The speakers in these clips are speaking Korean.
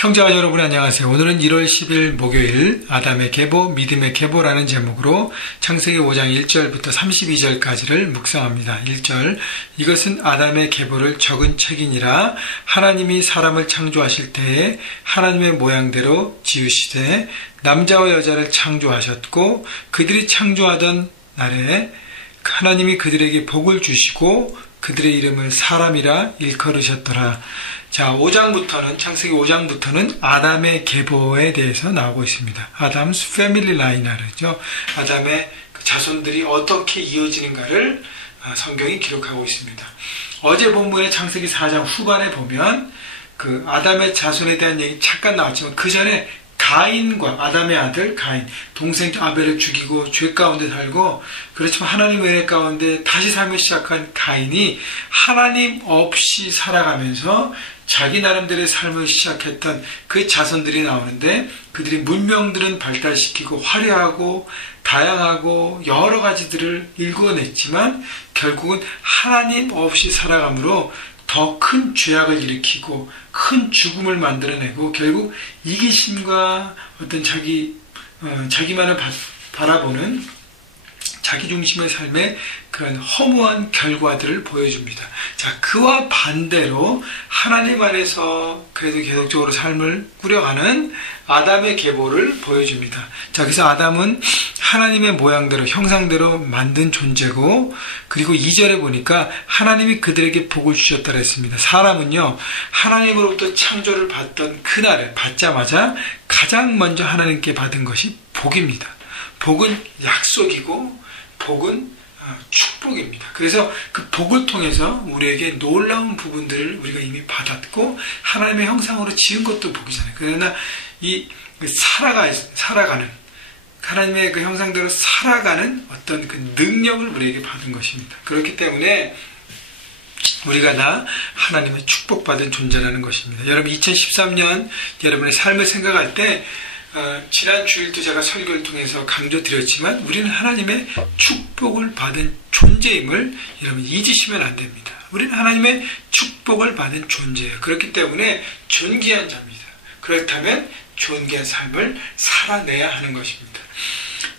형제와 여러분 안녕하세요. 오늘은 1월 10일 목요일 아담의 계보, 믿음의 계보라는 제목으로 창세기 5장 1절부터 32절까지를 묵상합니다. 1절, 이것은 아담의 계보를 적은 책이니라. 하나님이 사람을 창조하실 때에 하나님의 모양대로 지으시되 남자와 여자를 창조하셨고 그들이 창조하던 날에 하나님이 그들에게 복을 주시고 그들의 이름을 사람이라 일컬으셨더라. 자, 5장부터는, 창세기 5장부터는 아담의 계보에 대해서 나오고 있습니다. 아담's 패밀리 라인이라 그러죠. 아담의 자손들이 어떻게 이어지는가를 성경이 기록하고 있습니다. 어제 본문의 창세기 4장 후반에 보면 그 아담의 자손에 대한 얘기 잠깐 나왔지만 그 전에 가인과 아담의 아들 가인, 동생 아벨을 죽이고 죄 가운데 살고 그렇지만 하나님 은혜 가운데 다시 삶을 시작한 가인이 하나님 없이 살아가면서 자기 나름대로의 삶을 시작했던 그 자손들이 나오는데 그들이 문명들은 발달시키고 화려하고 다양하고 여러 가지들을 일궈냈지만 결국은 하나님 없이 살아감으로 더 큰 죄악을 일으키고 큰 죽음을 만들어내고 결국 이기심과 어떤 자기만을 바라보는 자기 중심의 삶의 그런 허무한 결과들을 보여줍니다. 자, 그와 반대로 하나님 안에서 그래도 계속적으로 삶을 꾸려가는 아담의 계보를 보여줍니다. 자, 그래서 아담은 하나님의 모양대로 형상대로 만든 존재고 그리고 2절에 보니까 하나님이 그들에게 복을 주셨다고 했습니다. 사람은요 하나님으로부터 창조를 받던 그날에 받자마자 가장 먼저 하나님께 받은 것이 복입니다. 복은 약속이고 복은 축복입니다. 그래서 그 복을 통해서 우리에게 놀라운 부분들을 우리가 이미 받았고 하나님의 형상으로 지은 것도 복이잖아요. 그러나 이 살아가는 하나님의 그 형상대로 살아가는 어떤 그 능력을 우리에게 받은 것입니다. 그렇기 때문에 우리가 다 하나님의 축복받은 존재라는 것입니다. 여러분 2013년 여러분의 삶을 생각할 때 지난 주일도 제가 설교를 통해서 강조드렸지만 우리는 하나님의 축복을 받은 존재임을 여러분 잊으시면 안 됩니다. 우리는 하나님의 축복을 받은 존재예요. 그렇기 때문에 존귀한 자입니다. 그렇다면 존귀한 삶을 살아내야 하는 것입니다.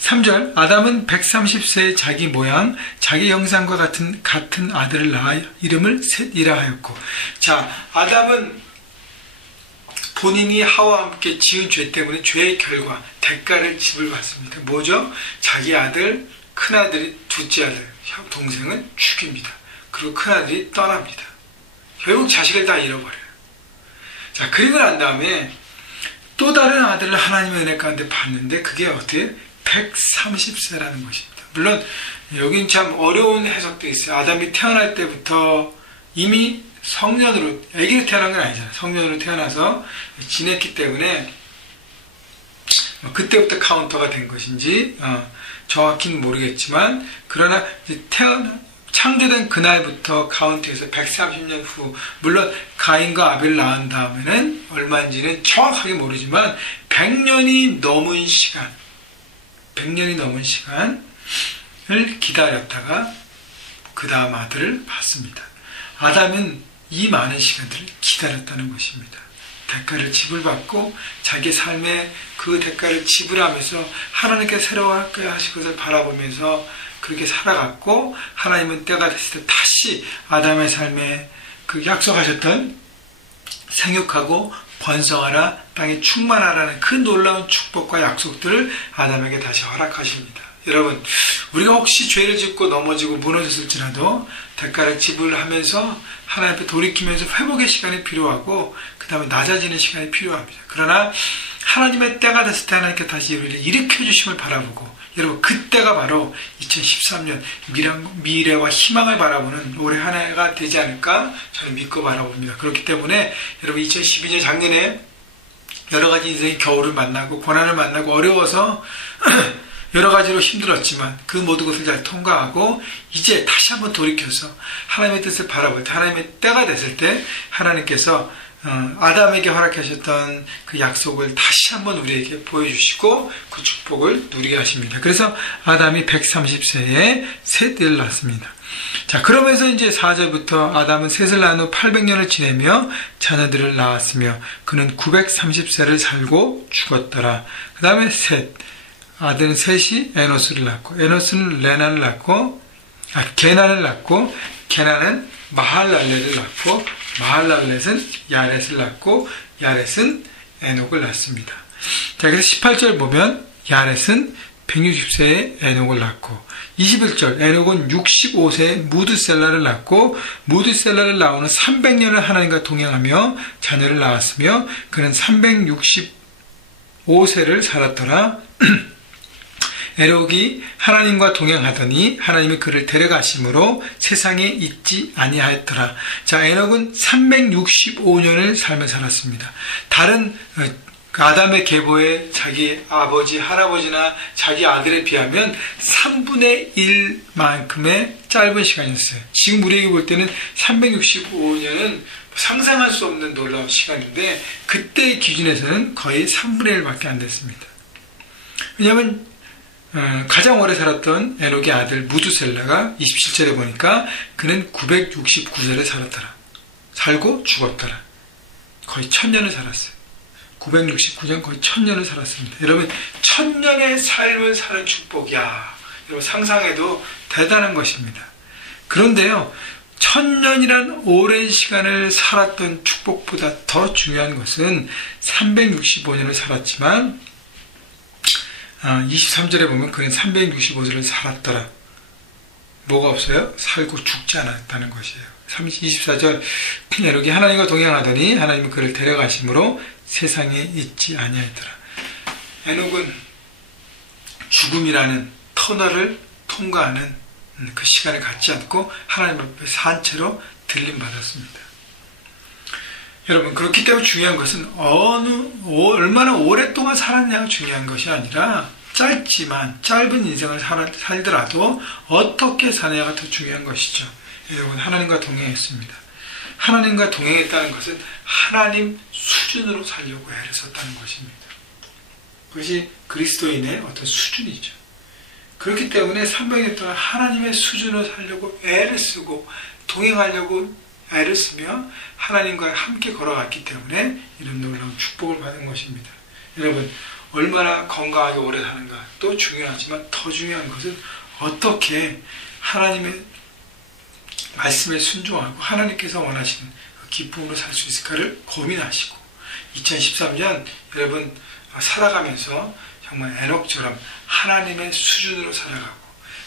3절, 아담은 130세의 자기 모양, 자기 형상과 같은 아들을 낳아 이름을 셋이라 하였고. 자, 아담은 본인이 하와와 함께 지은 죄 때문에 죄의 결과, 대가를 지불 받습니다. 뭐죠? 자기 아들, 큰아들이 둘째 아들, 동생은 죽입니다. 그리고 큰아들이 떠납니다. 결국 자식을 다 잃어버려요. 자, 그리고 난 다음에 또 다른 아들을 하나님의 은혜 가운데 봤는데 그게 어떻게 130세라는 것입니다. 물론 여긴 참 어려운 해석도 있어요. 아담이 태어날 때부터 이미 성년으로, 아기로 태어난 건 아니잖아요. 성년으로 태어나서 지냈기 때문에 그때부터 카운터가 된 것인지 정확히는 모르겠지만 그러나 창조된 그날부터 카운트해서 130년 후, 물론 가인과 아벨을 낳은 다음에는 얼마인지는 정확하게 모르지만 100년이 넘은 시간을 기다렸다가 그 다음 아들을 받습니다. 아담은 이 많은 시간들을 기다렸다는 것입니다. 대가를 지불받고 자기 삶의 그 대가를 지불하면서 하나님께서 새롭게 하실 것을 바라보면서 그렇게 살아갔고 하나님은 때가 됐을 때 다시 아담의 삶에 그 약속하셨던 생육하고 번성하라 땅에 충만하라는 그 놀라운 축복과 약속들을 아담에게 다시 허락하십니다. 여러분, 우리가 혹시 죄를 짓고 넘어지고 무너졌을지라도 대가를 지불하면서 하나님 앞에 돌이키면서 회복의 시간이 필요하고 그 다음에 낮아지는 시간이 필요합니다. 그러나 하나님의 때가 됐을 때 하나님께 다시 우리를 일으켜주심을 바라보고 여러분 그때가 바로 2013년 미래와 희망을 바라보는 올해 한 해가 되지 않을까 저는 믿고 바라봅니다. 그렇기 때문에 여러분 2012년 작년에 여러 가지 인생의 겨울을 만나고 고난을 만나고 어려워서 여러 가지로 힘들었지만 그 모든 것을 잘 통과하고 이제 다시 한번 돌이켜서 하나님의 뜻을 바라볼 때 하나님의 때가 됐을 때 하나님께서 아담에게 허락하셨던 그 약속을 다시 한번 우리에게 보여주시고 그 축복을 누리게 하십니다. 그래서 아담이 130세에 셋을 낳습니다. 자, 그러면서 이제 4절부터 아담은 셋을 낳은 후 800년을 지내며 자녀들을 낳았으며 그는 930세를 살고 죽었더라. 그 다음에 셋, 아들은 셋이 에노스를 낳고, 에노스는 레난을 낳고, 게난을 낳고, 게난은 마할랄렛을 낳고, 마할랄렛은 야렛을 낳고, 야렛은 에녹을 낳습니다. 자, 그래서 18절 보면 야렛은 160세에 에녹을 낳고, 21절 에녹은 65세에 무드셀라를 낳고, 무드셀라를 낳은 후 300년을 하나님과 동행하며 자녀를 낳았으며 그는 365세를 살았더라. 에녹이 하나님과 동행하더니 하나님이 그를 데려가심으로 세상에 있지 아니하였더라. 자, 에녹은 365년을 삶을 살았습니다. 다른 아담의 계보에 자기 아버지, 할아버지나 자기 아들에 비하면 3분의 1만큼의 짧은 시간이었어요. 지금 우리에게 볼 때는 365년은 상상할 수 없는 놀라운 시간인데 그때의 기준에서는 거의 3분의 1밖에 안 됐습니다. 왜냐하면 가장 오래 살았던 에녹의 아들 무두셀라가 27절에 보니까 그는 969세를 살았더라. 살고 죽었더라. 거의 1000년을 살았어요. 969년 거의 1000년을 살았습니다. 여러분 1000년의 삶을 사는 축복이야. 여러분 상상해도 대단한 것입니다. 그런데요 1000년이란 오랜 시간을 살았던 축복보다 더 중요한 것은 365년을 살았지만 23절에 보면 그는 365세를 살았더라. 뭐가 없어요? 살고 죽지 않았다는 것이에요. 24절 에녹이 하나님과 동행하더니 하나님은 그를 데려가심으로 세상에 있지 아니하였더라. 에녹은 죽음이라는 터널을 통과하는 그 시간을 갖지 않고 하나님 앞에 산 채로 들림받았습니다. 여러분 그렇기 때문에 중요한 것은 얼마나 오랫동안 살았냐가 중요한 것이 아니라 짧은 인생을 살더라도 어떻게 사느냐가 더 중요한 것이죠. 여러분 하나님과 동행했습니다. 하나님과 동행했다는 것은 하나님 수준으로 살려고 애를 썼다는 것입니다. 그것이 그리스도인의 어떤 수준이죠. 그렇기 때문에 300년 동안 하나님의 수준으로 살려고 애를 쓰고 동행하려고 애를 쓰며 하나님과 함께 걸어갔기 때문에 이런 놀라운 축복을 받은 것입니다. 여러분 얼마나 건강하게 오래 사는가 또 중요하지만 더 중요한 것은 어떻게 하나님의 말씀에 순종하고 하나님께서 원하시는 그 기쁨으로 살 수 있을까를 고민하시고 2013년 여러분 살아가면서 정말 에녹처럼 하나님의 수준으로 살아가고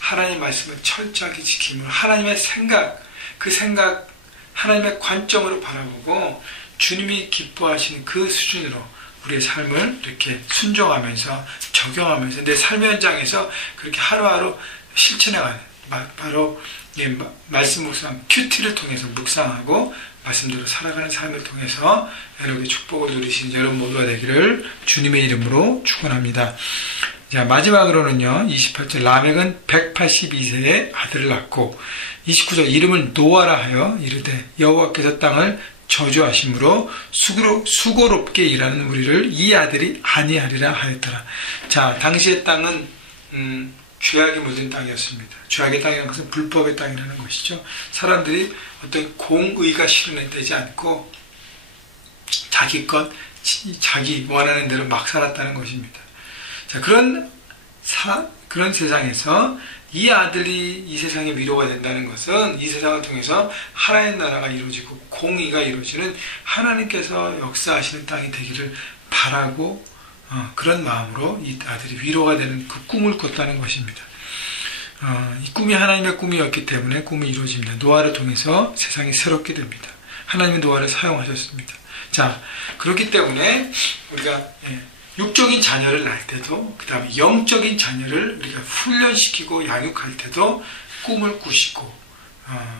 하나님의 말씀을 철저하게 지킴으로 하나님의 생각 그 생각 하나님의 관점으로 바라보고 주님이 기뻐하시는 그 수준으로 우리의 삶을 이렇게 순종하면서 적용하면서 내 삶의 현장에서 그렇게 하루하루 실천해가는 바로 말씀 묵상 큐티를 통해서 묵상하고 말씀대로 살아가는 삶을 통해서 여러분의 축복을 누리시는 여러분 모두가 되기를 주님의 이름으로 축원합니다. 자, 마지막으로는요 28절 라멕은 182세에 아들을 낳고 29절 이름을 노아라 하여 이르되 여호와께서 땅을 저주하심으로 수고롭게 일하는 우리를 이 아들이 아니하리라 하였더라. 자, 당시의 땅은 죄악이 묻은 땅이었습니다. 죄악의 땅이라는 것은 불법의 땅이라는 것이죠. 사람들이 어떤 공의가 실현되지 않고 자기 원하는 대로 막 살았다는 것입니다. 자, 그런 세상에서 이 아들이 이 세상의 위로가 된다는 것은 이 세상을 통해서 하나님의 나라가 이루어지고 공의가 이루어지는 하나님께서 역사하시는 땅이 되기를 바라고 그런 마음으로 이 아들이 위로가 되는 그 꿈을 꿨다는 것입니다. 이 꿈이 하나님의 꿈이었기 때문에 꿈이 이루어집니다. 노아를 통해서 세상이 새롭게 됩니다. 하나님은 노아를 사용하셨습니다. 자, 그렇기 때문에 우리가 육적인 자녀를 낳을 때도 그 다음에 영적인 자녀를 우리가 훈련시키고 양육할 때도 꿈을 꾸시고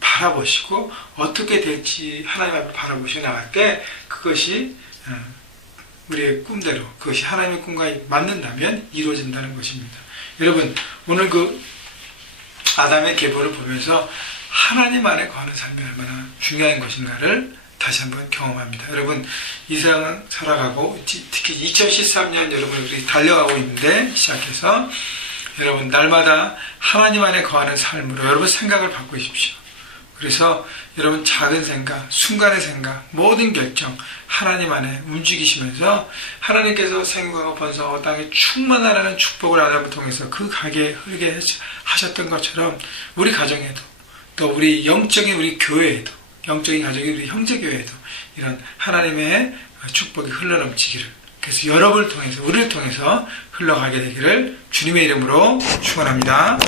바라보시고 어떻게 될지 하나님 앞에 바라보시고 나갈 때 그것이 우리의 꿈대로 그것이 하나님의 꿈과 맞는다면 이루어진다는 것입니다. 여러분 오늘 그 아담의 계보를 보면서 하나님 안에 거하는 삶이 얼마나 중요한 것인가를 다시 한번 경험합니다. 여러분, 이 세상 살아가고 특히 2013년 여러분 우리 달려가고 있는데 시작해서 여러분 날마다 하나님 안에 거하는 삶으로 여러분 생각을 바꾸십시오. 그래서 여러분 작은 생각, 순간의 생각, 모든 결정 하나님 안에 움직이시면서 하나님께서 생육하고 번성하고 땅에 충만하라는 축복을 아담을 통해서 그 가게에 흐르게 하셨던 것처럼 우리 가정에도 또 우리 영적인 우리 교회에도 영적인 가정인 우리 형제교회에도 이런 하나님의 축복이 흘러넘치기를 그래서 여러분을 통해서 우리를 통해서 흘러가게 되기를 주님의 이름으로 축원합니다.